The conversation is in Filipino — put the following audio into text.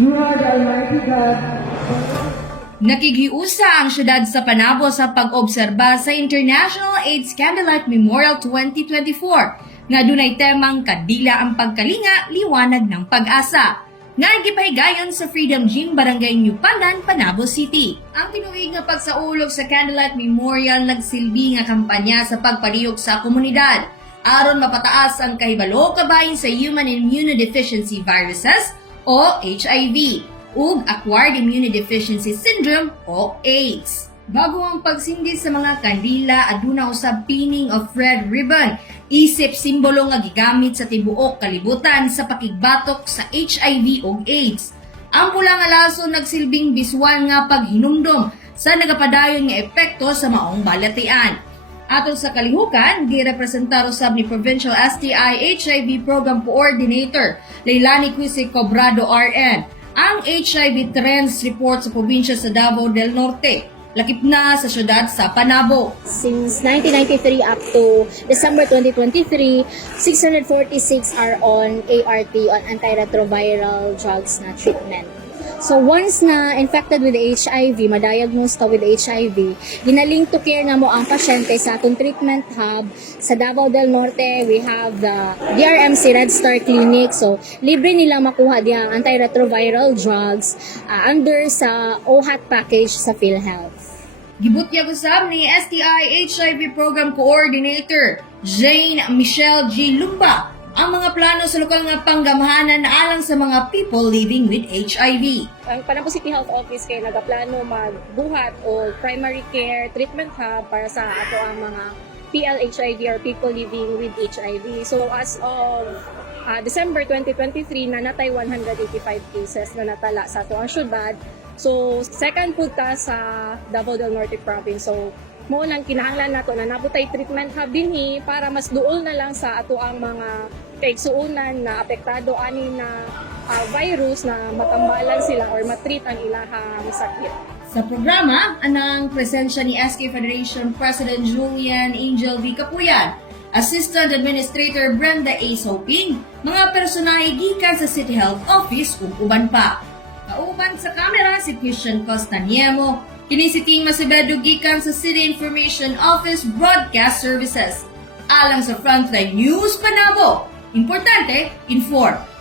You are the Almighty God. Nakikiusa ang syudad sa Panabo sa pag-obserba sa International AIDS Candlelight Memorial 2024 nga dunay temang kadila ang pagkalinga, liwanag ng pag-asa nga gipahigayon sa Freedom Gym, Barangay New Pandan, Panabo City. Ang tinuig nga pagsaulog sa Candlelight Memorial nagsilbi nga kampanya sa pagpalihok sa komunidad aron mapataas ang kahibalo kabahin sa Human Immunodeficiency Viruses o HIV ug Acquired Immunodeficiency Syndrome o AIDS. Bago ang pagsindi sa mga kandila, aduna usab pinning of red ribbon, isip simbolo nga gigamit sa tibuok kalibutan sa pakigbatok sa HIV ug AIDS. Ang pula nga laso nagsilbing biswan nga paghinumdom sa nagapadayon nga epekto sa maong balatian. Atol sa kalihukan, girepresentar usab ni Provincial STI HIV Program Coordinator Leilani Quisig Cobrado RN ang HIV trends report sa probinsya sa Davao del Norte, lakip na sa syudad sa Panabo. Since 1993 up to December 2023, 646 are on ART, on antiretroviral drugs na treatment. So once na infected with HIV, ma-diagnose ka with HIV, ginaling to care nga mo ang pasyente sa atong treatment hub sa Davao del Norte. We have the DRMC Red Star Clinic. So libre nila makuha diang antiretroviral drugs under sa OHAT package sa PhilHealth. Gibutyag usab ni STI HIV Program Coordinator Jane Michelle G. Lumba ang mga plano sa lokal nga panggamahanan alang sa mga people living with HIV. Ang Panabo City Health Office kay nagaplano magbuhat o primary care treatment hub para sa ato ang mga PLHIV or people living with HIV. So as of December 2023, nanatay 185 cases na natala sa ato ang syudad. So second po ta sa Davao del Norte Province. So mo nang kinahanglan nato na nabutay treatment hub dinhi para mas duol na lang sa ato ang mga kaigsuunan na apektado ani na virus na matambalan sila or matreat ang ilahang sakit. Sa programa, anang presensya ni SK Federation President Julian Angel V. Capuyan, Assistant Administrator Brenda A. Soping, mga personahe gikan sa City Health Office ug uban pa. Kauban sa kamera si Christian Costaniemo, kini si King Macebedo gikan sa City Information Office Broadcast Services. Alang sa Frontline News Panabo, importante, inform.